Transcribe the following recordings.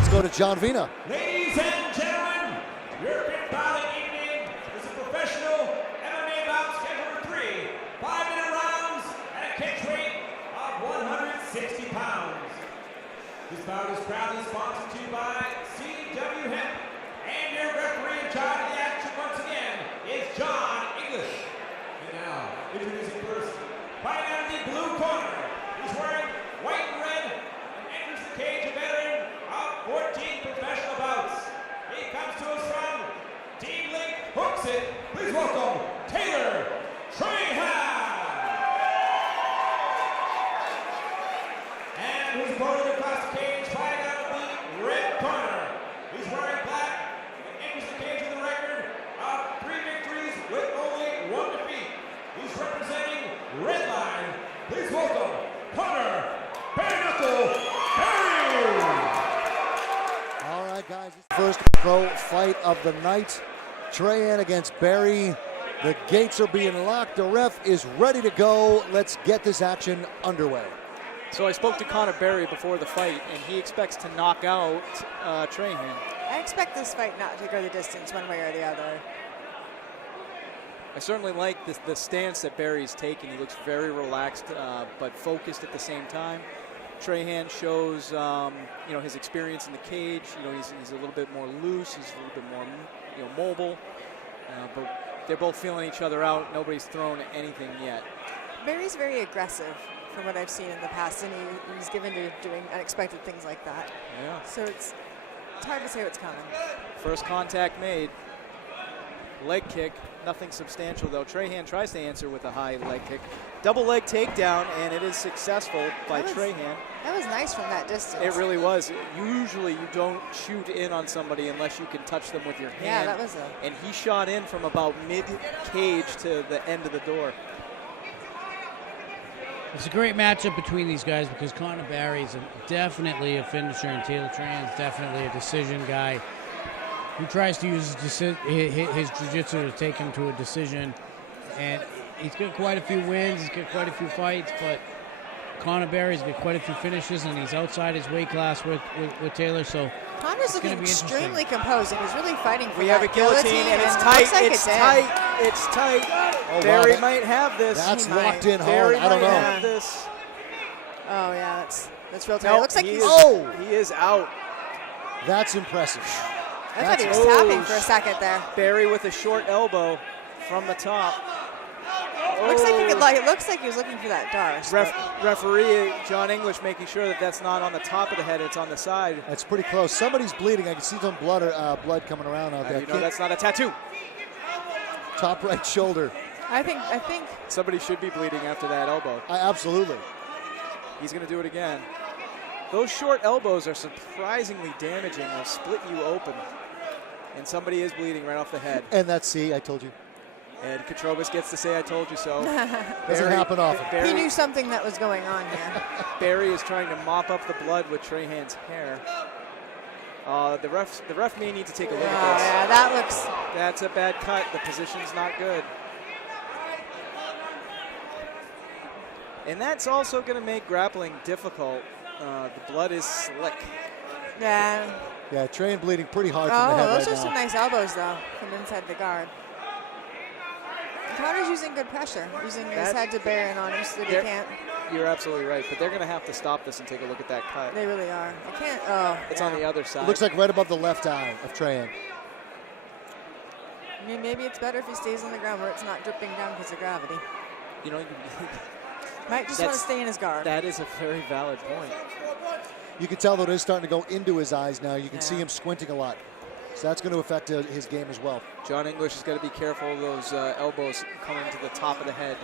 Let's go to John Vina. Ladies and gentlemen, your fifth bout of the evening is a professional MMA bout scheduled for 3 5-minute rounds at a catch weight of 160 pounds. This bout is proudly sponsored to you by CW Hemp, and your referee in charge of the action once again is John English. And now, introducing first, fighting out of the blue corner, he's wearing white and red and enters the cage a veteran of 14 professional bouts. He comes to us from Team Link Hooks It. Please welcome Taylor Trahan. And who's opponent across the cage, fighting out of the red corner. He's wearing black and enters the cage with a record of 3 victories with only 1 defeat. He's representing Red Line. Please welcome Connor Bare Knuckle Barry. All right, guys, first pro fight of the night. Trahan against Barry. The gates are being locked. The ref is ready to go. Let's get this action underway. So I spoke to Connor Barry before the fight, and he expects to knock out Trahan. I expect this fight not to go the distance one way or the other. I certainly like the stance that Barry's taking. He looks very relaxed, but focused at the same time. Trahan shows, his experience in the cage. He's a little bit more loose. He's a little bit more, mobile. But they're both feeling each other out. Nobody's thrown anything yet. Barry's very aggressive from what I've seen in the past, and he's given to doing unexpected things like that. Yeah. So it's hard to say what's coming. First contact made. Leg kick, nothing substantial though. Trahan tries to answer with a high leg kick. Double leg takedown, and it is successful by Trahan. That was nice from that distance. It really was. Usually you don't shoot in on somebody unless you can touch them with your hand. Yeah, that was And he shot in from about mid-cage to the end of the door. It's a great matchup between these guys because Connor Barry's definitely a finisher and Taylor Trahan's definitely a decision guy who tries to use his jiu-jitsu to take him to a decision. And he's got quite a few wins, he's got quite a few fights, but Connor Barry's got quite a few finishes, and he's outside his weight class with Taylor, so Connor's looking extremely composed, and he's really fighting for We have a guillotine, and it's tight, it's tight. Oh, Barry wow, might have this. That's locked in hard. Barry I don't know. might have this. Oh, yeah, that's real tight. Nope, It looks like he is out. That's impressive. I thought he was tapping for a second there. Barry with a short elbow from the top. Looks like it looks like he was looking for that darce. Referee John English making sure that that's not on the top of the head, it's on the side. That's pretty close. Somebody's bleeding. I can see some blood coming around out there. You know that's not a tattoo. Top right shoulder. I think somebody should be bleeding after that elbow. Absolutely. He's going to do it again. Those short elbows are surprisingly damaging. They'll split you open. And somebody is bleeding right off the head. And that's, I told you. And Katrobis gets to say, I told you so. Doesn't happen often. He knew something that was going on here. Barry is trying to mop up the blood with Trahan's hair. The ref may need to take a look at this. Yeah, That's a bad cut. The position's not good. And that's also going to make grappling difficult. The blood is slick. Yeah. Yeah, Trahan bleeding pretty hard from the head those right are now. some nice elbows, though, from inside the guard. Connor's using good pressure, using his head to bear in on him so that he can't. You're absolutely right, but they're going to have to stop this and take a look at that cut. They really are. I can't. It's on the other side. It looks like right above the left eye of Trahan. I mean, maybe it's better if he stays on the ground where it's not dripping down because of gravity. You know, might just want to stay in his guard. That is a very valid point. You can tell, though, it is starting to go into his eyes now. You can see him squinting a lot. So that's going to affect his game as well. John English has got to be careful of those elbows coming to the top of the head.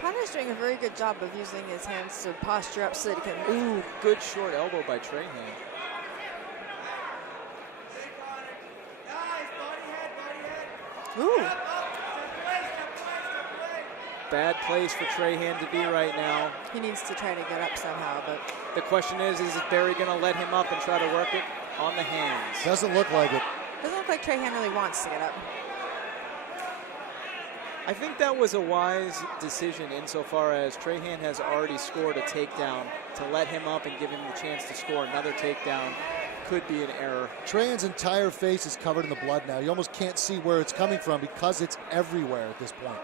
Connor's doing a very good job of using his hands to posture up so that he can. Ooh, good short elbow by Trahan. Ooh. Bad place for Trahan to be right now. He needs to try to get up somehow, but the question is Barry going to let him up and try to work it on the hands? Doesn't look like it. Doesn't look like Trahan really wants to get up. I think that was a wise decision insofar as Trahan has already scored a takedown. To let him up and give him the chance to score another takedown could be an error. Trahan's entire face is covered in the blood now. You almost can't see where it's coming from because it's everywhere at this point.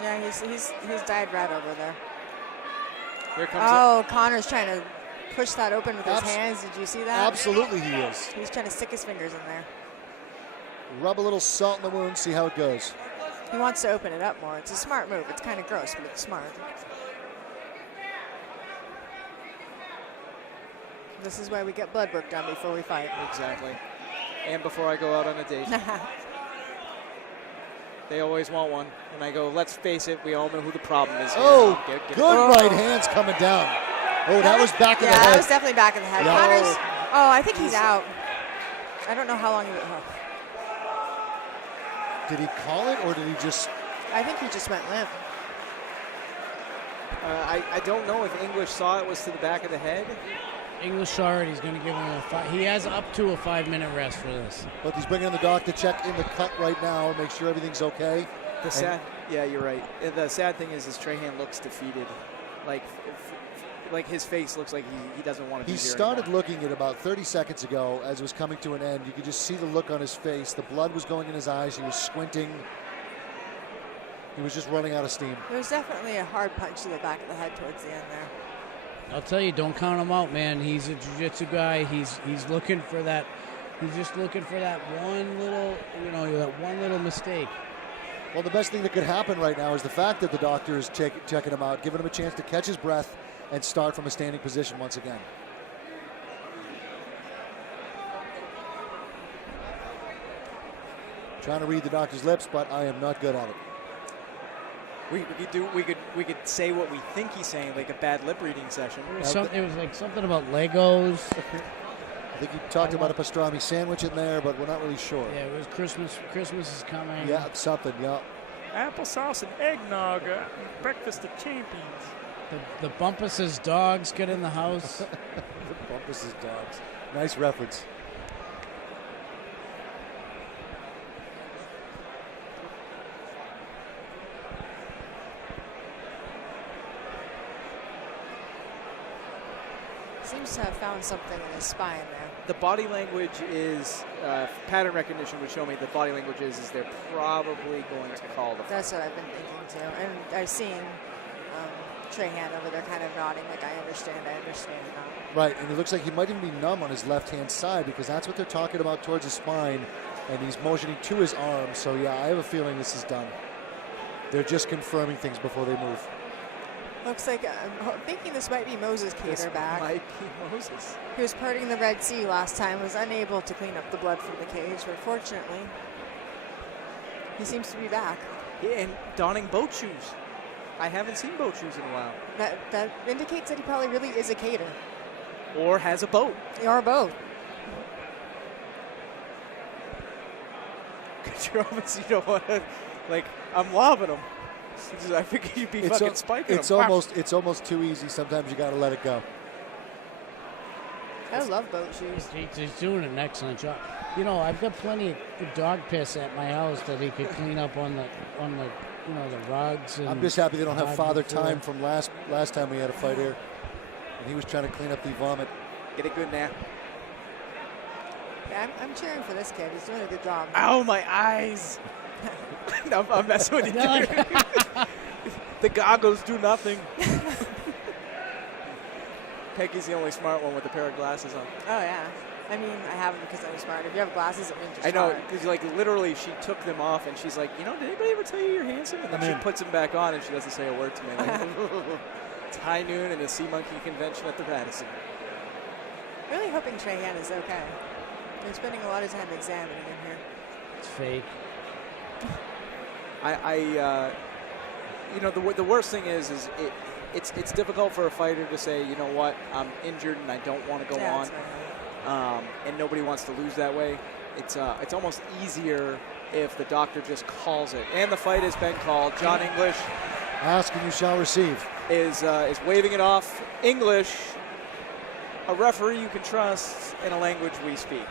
Yeah, he's dyed red over there. Here comes Oh, Connor's trying to push that open with his hands. Did you see that? Absolutely he is. He's trying to stick his fingers in there. Rub a little salt in the wound, see how it goes. He wants to open it up more. It's a smart move. It's kind of gross, but it's smart. This is why we get blood work done before we fight. Exactly. And before I go out on a date. They always want one. And I go, let's face it, we all know who the problem is here. Oh, Get good right hands coming down. Oh, that was back of the head. Yeah, that was definitely back of the head. Yeah. Connor's, oh, I think he's out. I don't know how long he was. Oh. Did he call it or did he just? I think he just went limp. I don't know if English saw it was to the back of the head. English saw it. He's going to give him he has up to a 5-minute rest for this. Look, he's bringing in the doc to check in the cut right now and make sure everything's okay. Yeah, you're right. The sad thing is Trahan looks defeated. Like his face looks like he doesn't want to be here. He started anymore. looking at about 30 seconds ago as it was coming to an end. You could just see the look on his face. The blood was going in his eyes. He was squinting. He was just running out of steam. There was definitely a hard punch to the back of the head towards the end there. I'll tell you, don't count him out, man. He's a jiu-jitsu guy. He's looking for that. He's just looking for that one little, that one little mistake. Well, the best thing that could happen right now is the fact that the doctor is checking him out, giving him a chance to catch his breath and start from a standing position once again. Trying to read the doctor's lips, but I am not good at it. We could say what we think he's saying, like a bad lip reading session. It was like something about Legos. I think he talked about a pastrami sandwich in there, but we're not really sure. Yeah, it was Christmas. Christmas is coming. Yeah, something, yeah. Applesauce and eggnog, breakfast of champions. The Bumpus' dogs get in the house. The Bumpus' dogs. Nice reference. Seems to have found something in his spine there. The body language is, pattern recognition would show me the body language is they're probably going to call the fight. That's what I've been thinking too. And I've seen Trahan over there kind of nodding like, I understand now. Right, and it looks like he might even be numb on his left-hand side because that's what they're talking about towards his spine, and he's motioning to his arm. So, yeah, I have a feeling this is done. They're just confirming things before they move. Looks like, I'm thinking this might be Moses Cater back. Might be Moses. He was parting the Red Sea last time, was unable to clean up the blood from the cage, but fortunately, he seems to be back. Yeah, and donning boat shoes. I haven't seen boat shoes in a while. That indicates that he probably really is a cater. Or has a boat. Or both. You're almost, you don't want to, like, I'm lobbing him. I figured you'd be fucking spiking him. It's almost too easy. Sometimes you got to let it go. I love boat shoes. He's doing an excellent job. I've got plenty of dog piss at my house that he could clean up on the the rugs. And I'm just happy they don't have Father before. Time from last time we had a fight here, and he was trying to clean up the vomit. Get it good now. Yeah, I'm cheering for this kid. He's doing a good job. Ow, my eyes. No, I'm messing with you, dude. The goggles do nothing. Peggy's the only smart one with a pair of glasses on. Oh, yeah. I mean, I have them because I'm smart. If you have glasses, it means you're I know, smart. because literally she took them off and she's like, did anybody ever tell you you're handsome? And then she puts them back on and she doesn't say a word to me. It's high noon and a Sea Monkey convention at the Radisson. Really hoping Trahan is okay. They're spending a lot of time examining him here. It's fake. The worst thing is it's difficult for a fighter to say, you know what, I'm injured and I don't want to go on. And nobody wants to lose that way. It's almost easier if the doctor just calls it. And the fight has been called. John English, ask and you shall receive, is waving it off. English, a referee you can trust in a language we speak.